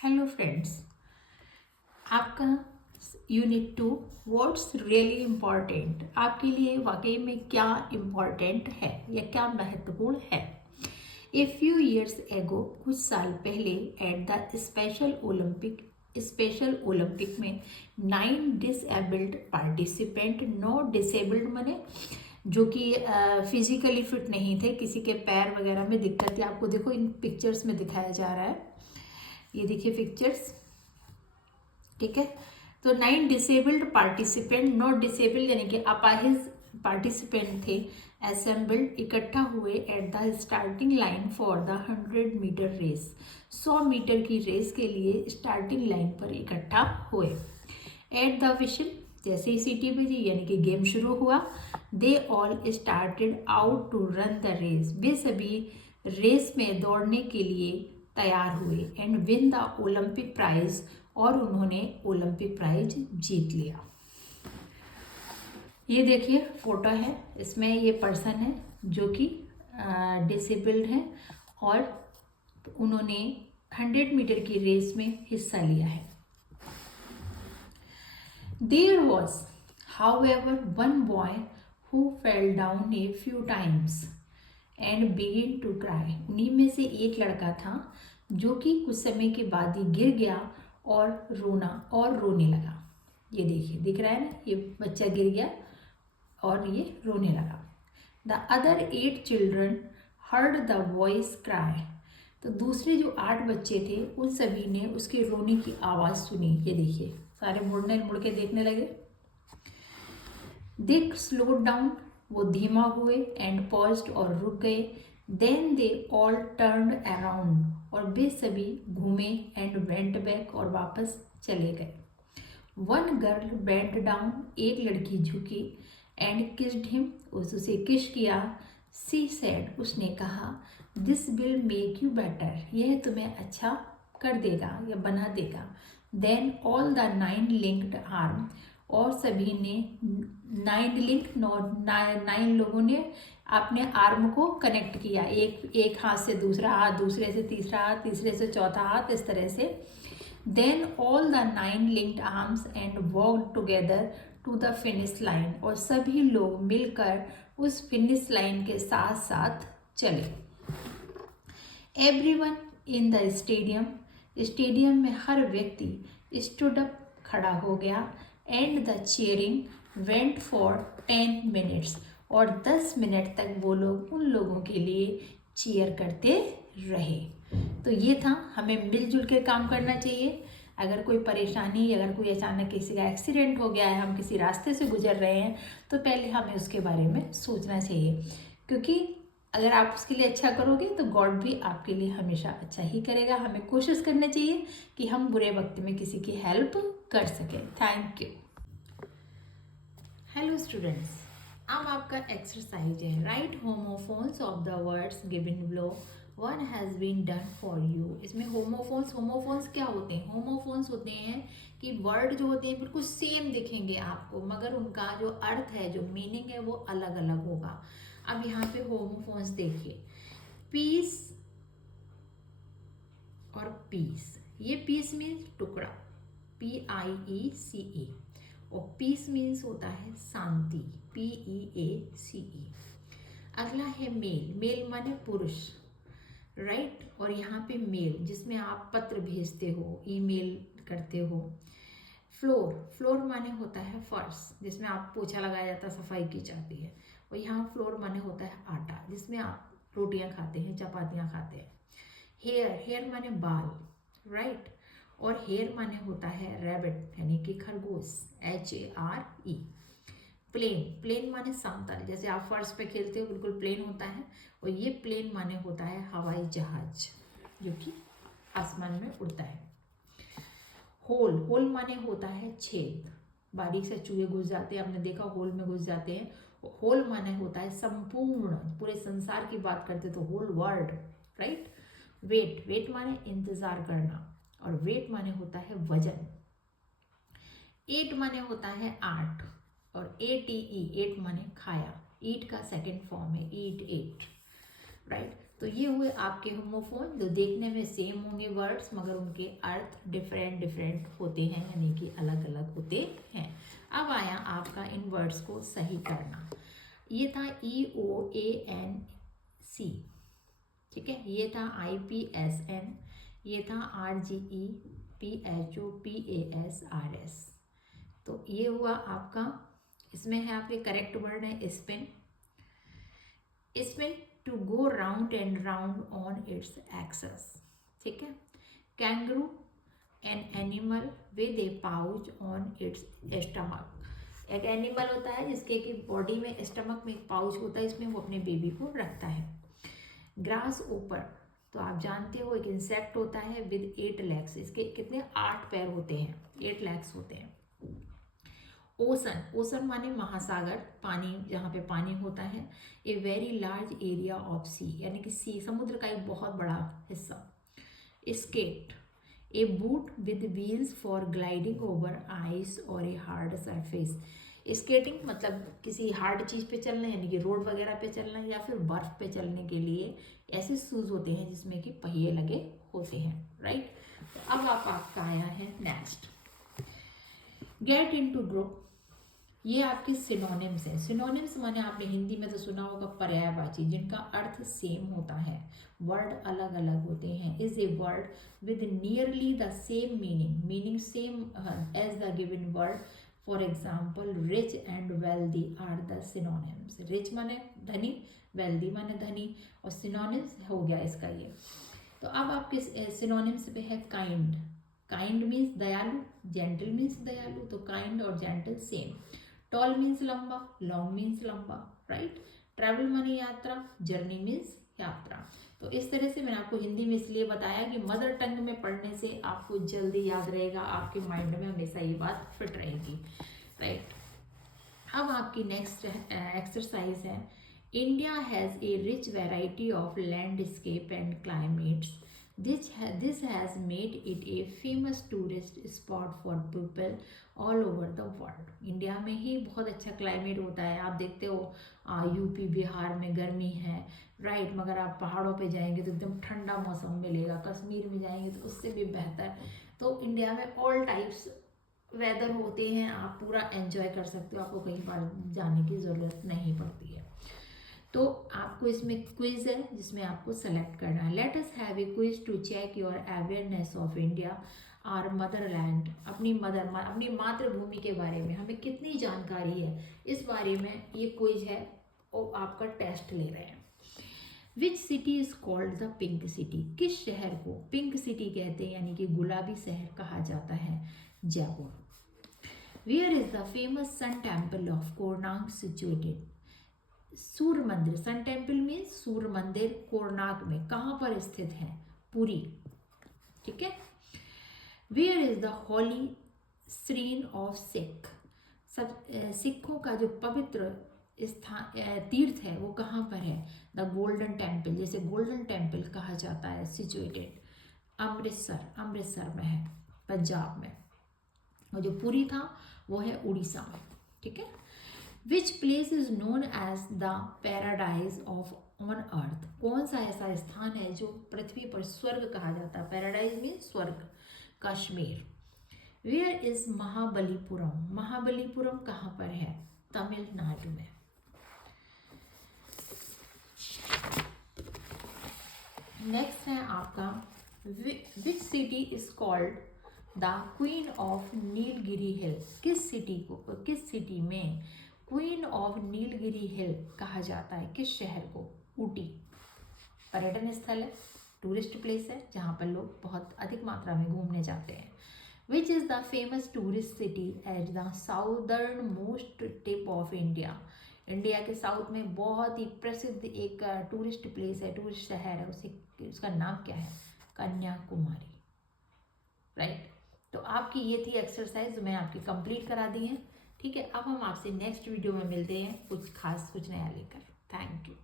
Hello friends, आपका unit 2 what's really important आपके लिए वाकई में क्या इम्पॉर्टेंट है या क्या महत्वपूर्ण है। ए फ्यू ईयर्स एगो, कुछ साल पहले, एट द स्पेशल ओलंपिक में 9 डिसेबल्ड पार्टिसिपेंट, नो डिसेबल्ड माने जो कि फिजिकली फिट नहीं थे, किसी के पैर वगैरह में दिक्कत थी। आपको देखो इन पिक्चर्स में दिखाया जा रहा है, ये देखिए पिक्चर्स, ठीक है। तो 9 डिसेबल्ड पार्टिसिपेंट, नॉट डिसेबल्ड यानी कि अपाहिज पार्टिसिपेंट थे, असेंबल्ड इकट्ठा हुए at the starting line for the 100 metre race. 100 metre की रेस के लिए स्टार्टिंग लाइन पर इकट्ठा हुए। एट द विशल, जैसे ही सीटी बजी यानी कि गेम शुरू हुआ, they all started out to run the race. वे सभी रेस में दौड़ने के लिए तैयार हुए and win the Olympic prize, और उन्होंने ओलंपिक प्राइज जीत लिया। ये देखिए फोटो है, इसमें ये पर्सन है जो कि डिसेबल्ड है और उन्होंने 100 मीटर की रेस में हिस्सा लिया है। There was however one boy who fell down a few times and began to cry। उन्हीं में से एक लड़का था जो कि कुछ समय के बाद ही गिर गया और रोने लगा। ये देखिए, दिख रहा है ना, ये बच्चा गिर गया और ये रोने लगा। The other 8 children heard the voice cry. तो दूसरे जो 8 बच्चे थे उन सभी ने उसके रोने की आवाज़ सुनी। ये देखिए, सारे मुड़ के देखने लगे। दे स्लोड डाउन, वो धीमा हुए, एंड पॉज्ड और रुक गए। Then they all turned around, और वे सभी घूमे, एंड वेंट बैक, और वापस चले गए। वन गर्ल बेंट डाउन, एक लड़की झुकी, एंड किस्ड हिम, उसे किस किया। सी सेड, उसने कहा, this will make you better, यह तुम्हें अच्छा कर देगा या बना देगा। Then all the 9 linked arm, और सभी ने 9 लिंक 9 लोगों ने अपने आर्म को कनेक्ट किया, एक हाथ से दूसरा हाथ, दूसरे से तीसरा हाथ, तीसरे से चौथा हाथ, इस तरह से। Then all the 9 linked arms and walked together to the finish line, और सभी लोग मिलकर उस फिनिश लाइन के साथ साथ चले। एवरीवन इन द स्टेडियम में हर व्यक्ति स्टूड अप, खड़ा हो गया, and the cheering went for 10 minutes, और 10 मिनट तक वो लोग उन लोगों के लिए चीयर करते रहे। तो ये था, हमें मिलजुल के काम करना चाहिए। अगर कोई परेशानी, अगर कोई अचानक किसी का एक्सीडेंट हो गया है, हम किसी रास्ते से गुजर रहे हैं, तो पहले हमें उसके बारे में सोचना चाहिए, क्योंकि अगर आप उसके लिए अच्छा करोगे तो गॉड भी आपके लिए हमेशा अच्छा ही करेगा। हमें कोशिश करना चाहिए कि हम बुरे वक्त में किसी की हेल्प कर सकें। Thank you. हेलो स्टूडेंट्स, अब आपका एक्सरसाइज है, write homophones of the words given below, one has been done for you. इसमें होमोफोन्स क्या होते हैं? होमोफोन्स होते हैं कि वर्ड जो होते हैं बिल्कुल सेम दिखेंगे आपको, मगर उनका जो अर्थ है, जो मीनिंग है, वो अलग अलग होगा। अब यहाँ पे होमोफोन्स देखिए, पीस और पीस। ये पीस मीन्स टुकड़ा, PIECE, और पीस मीन्स होता है शांति, PEACE। अगला है मेल माने पुरुष, राइट। और यहाँ पे मेल जिसमें आप पत्र भेजते हो, ईमेल करते हो। फ्लोर माने होता है फर्श, जिसमें आप पोछा लगाया जाता है, सफाई की जाती है। और यहाँ फ्लोर माने होता है आटा, जिसमें आप रोटियां खाते हैं, चपातियां खाते हैं। हेयर माने बाल, राइट। और हेयर माने होता है रैबिट यानी कि खरगोश, HARE। प्लेन माने समतल, जैसे आप फर्श पे खेलते हो बिल्कुल प्लेन होता है। और ये प्लेन माने होता है हवाई जहाज, जो कि आसमान में उड़ता है। होल माने होता है छेद, बारीक से चूहे घुस जाते हैं, आपने देखा होल में घुस जाते हैं। होल माने होता है संपूर्ण, पूरे संसार की बात करते तो होल वर्ल्ड, राइट। वेट माने इंतजार करना, और वेट माने होता है वजन। एट माने होता है आठ, और ATE, एट माने खाया, ईट का सेकंड फॉर्म है, ईट, राइट। तो ये हुए आपके होमोफोन, जो देखने में सेम होंगे वर्ड्स मगर उनके अर्थ डिफरेंट डिफरेंट होते हैं, यानी कि अलग अलग होते हैं। अब आया आपका इन वर्ड्स को सही करना। ये था EOANC, ठीक है, ये था IPSN, ये था RGEPHOPASRS। तो ये हुआ आपका, इसमें है आपके करेक्ट वर्ड है spin. Spin to go round and round on its axis, ठीक है। Kangaroo an animal with a pouch on its stomach. एक एनिमल होता है जिसके कि बॉडी में, स्टमक में एक पाउच होता है, इसमें वो अपने बेबी को रखता है। ग्रास ओपर, तो आप जानते हो एक इंसेक्ट होता है विद 8 लेग्स, इसके कितने 8 पैर होते हैं, 8 लेग्स होते हैं। ओशन, ओशन माने महासागर, पानी, जहाँ पे पानी होता है। A very large area of sea, यानी कि सी, समुद्र का एक बहुत बड़ा हिस्सा। Skate, a boot with wheels for gliding over ice और ए हार्ड सरफेस। स्केटिंग मतलब किसी हार्ड चीज़ पे चलना, यानी कि रोड वगैरह पे चलना, या फिर बर्फ पे चलने के लिए ऐसे शूज होते हैं जिसमें कि पहिए लगे होते हैं, राइट। अब आपका आया है नेक्स्ट, गेट इनटू ग्रुप। ये आपके सिनोनिम्स हैं। सिनोनिम्स माने आपने हिंदी में तो सुना होगा पर्यायवाची, जिनका अर्थ सेम होता है, वर्ड अलग अलग होते हैं। Is a word with nearly the same meaning, meaning same as the given word. For example rich and wealthy are the synonyms. Rich माने धनी, वेल्दी माने धनी, और सिनोनिम्स हो गया इसका ये। तो अब आपके सिनोनिम्स पे है काइंड। काइंड मीन्स दयालु, जेंटल मीन्स दयालु, तो काइंड और जेंटल सेम। टॉल मीन्स लंबा, लॉन्ग मीन्स लंबा, राइट। ट्रैवल माने यात्रा, जर्नी मीन्स यात्रा। तो इस तरह से मैंने आपको हिंदी में इसलिए बताया कि मदर टंग में पढ़ने से आपको जल्दी याद रहेगा, आपके माइंड में हमेशा ये बात फिट रहेगी, राइट। अब आपकी नेक्स्ट एक्सरसाइज है, India has a rich variety of landscape and climates. This has made it a famous tourist spot for people all over the world. India में ही बहुत अच्छा क्लाइमेट होता है। आप देखते हो यूपी बिहार में गर्मी है, राइट, मगर आप पहाड़ों पे जाएंगे तो एकदम ठंडा मौसम मिलेगा। कश्मीर में जाएंगे तो उससे भी बेहतर। तो इंडिया में ऑल टाइप्स वेदर होते हैं, आप पूरा एंजॉय कर सकते हो, आपको कहीं पर जाने की ज़रूरत नहीं पड़ती है। तो आपको इसमें क्विज है जिसमें आपको सेलेक्ट करना है। Let us have a quiz to check your awareness of India or motherland. अपनी मातृभूमि के बारे में हमें कितनी जानकारी है, इस बारे में ये क्विज है और आपका टेस्ट ले रहे हैं। विच city is called the pink city. किस शहर को पिंक सिटी कहते हैं, यानी कि गुलाबी शहर कहा जाता है? Jaipur. Where is the famous sun temple of Konark situated. सूर्य मंदिर, सन टेम्पल में सूर्य मंदिर कोणार्क में कहाँ पर स्थित है? पुरी, ठीक है। Where is the holy shrine of Sikh. सब सिखों का जो पवित्र स्थान तीर्थ है वो कहाँ पर है? द गोल्डन टेम्पल, जैसे गोल्डन टेम्पल कहा जाता है, सिचुएटेड अमृतसर, अमृतसर में है, पंजाब में। और जो पुरी था वो है उड़ीसा में, ठीक है। Which place is known as the paradise of on earth. कौन सा ऐसा स्थान है जो पृथ्वी पर स्वर्ग कहा जाता है? पैराडाइज मीन स्वर्ग। कश्मीर। Where is Mahabalipuram. महाबलीपुरम कहाँ पर है? तमिलनाडु में। नेक्स्ट है आपका, which city is called the queen of Nilgiri hill. किस सिटी में क्वीन ऑफ नीलगिरी हिल कहा जाता है? किस शहर को? ऊटी। पर्यटन स्थल है, टूरिस्ट प्लेस है, जहाँ पर लोग बहुत अधिक मात्रा में घूमने जाते हैं। Which is the famous tourist city at the southern most tip of India. India के साउथ में बहुत ही प्रसिद्ध एक टूरिस्ट प्लेस है, टूरिस्ट शहर है, उसका नाम क्या है? कन्याकुमारी, राइट। तो आपकी ये थी एक्सरसाइज, मैंने आपकी कंप्लीट करा दी है, ठीक है। अब हम आपसे नेक्स्ट वीडियो में मिलते हैं कुछ खास, कुछ नया लेकर। Thank you.